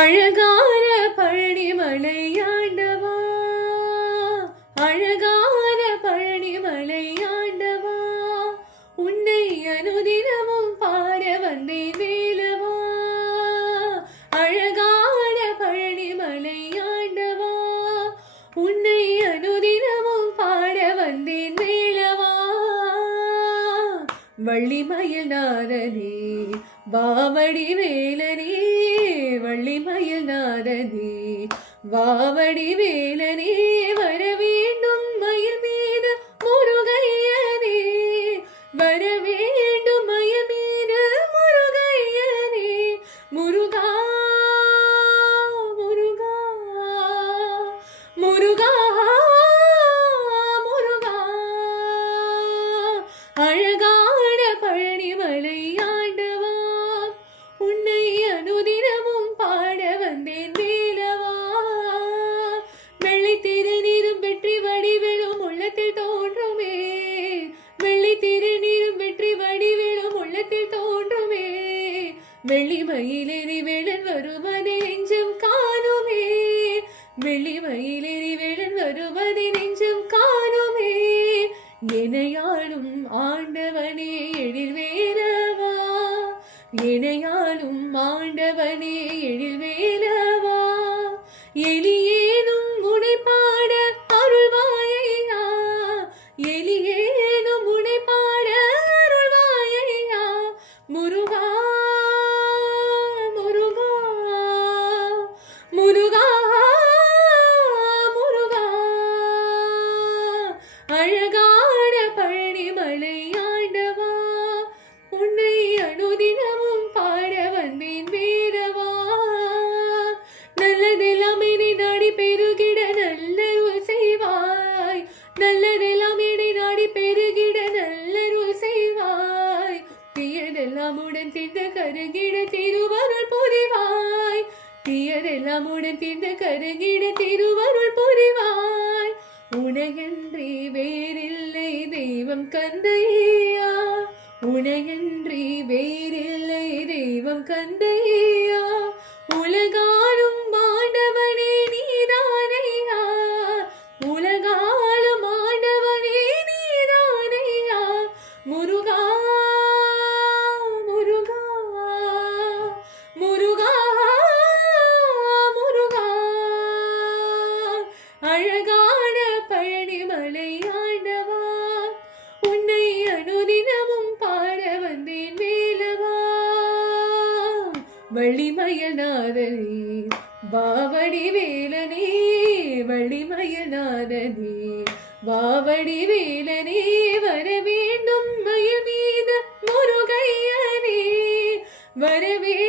அழகான பழனிமலையாண்டவா, அழகான பழனிமலையாண்டவா, உன்னை அனுதினமும் பாட வந்தேன் வேலவா. அழகான பழனிமலையாண்டவா, உன்னை அனுதினமும் பாட வந்தேன் வேலவா. வள்ளிமயில் நாதனே வாவடி வேலனே, வள்ளிமயில் நாதனே வாவடி வேலனே, வர வேண்டும் மயில் மீது முருகையனே, வர வேண்டும் மயில் மீது முருகையனே. முருகா முருகா முருகா முருகா, அழகான பழனிமலையாண்டவா, உன்னை அனுதினமும் பாட வந்தேன் வேலவா. வெள்ளை திருநீரும் வெற்றி வடிவிலும் உள்ளத்தில் தோன்றுமே, வெள்ளை திருநீரும் வெற்றி வடிவிலும் உள்ளத்தில் தோன்றுமே, வெள்ளி மயிலேறி வேளன் வருவதை நெஞ்சம் காணுமே, வெள்ளி மயிலேறி வேளன் வருவதை நெஞ்சம் காணுமே. எனையாளும் ஆண்டவனே எழில் வேலவா, எனையாளும் ஆண்டவனே எழில் வேலவா, எலியேனும் உனை பாட அருள்வாயையா, எலியேனும் உனை பாட அருள்வாயையா. முருகா முருகா முருகா முருகா, அழகான பழனிமலையாண்டவா, உன்னை அனுதினமும் பாட வந்தேன் வேலவா. நல்லதெல்லாம் என்னை நாடி பெருகிட நல்லருள் செய்வாய், நல்லதெல்லாம் என்னை நாடி பெருகிட நல்லருள் செய்வாய், தீயதெல்லாம் உடன் தீர்ந்த கருகிட திருவருள் புரிவாய், தீயதெல்லாம் உடன் தீர்ந்த கருகிட திருவருள் புரிவாய். உனையன்றி வேறில்லை தெய்வம் கந்தையா, உனையன்றி வேறில்லை தெய்வம் கந்தையா, உலகாலும் ஆண்டவனே நீதானையா, உலகாலும் ஆண்டவனே நீதானையா. முருகா முருகா முருகா முருகா, அழகான பழனிமலையாண்டவா, உன்னை அனுதினமும் பாட வந்தேன் வேலவா. வள்ளிமயில் நாதனே வாவடி வேலனே, வள்ளிமயில் நாதனே வாவடி வேலனே, வர வேண்டும் மயில் மீது முருகையனே, வர வேண்டும்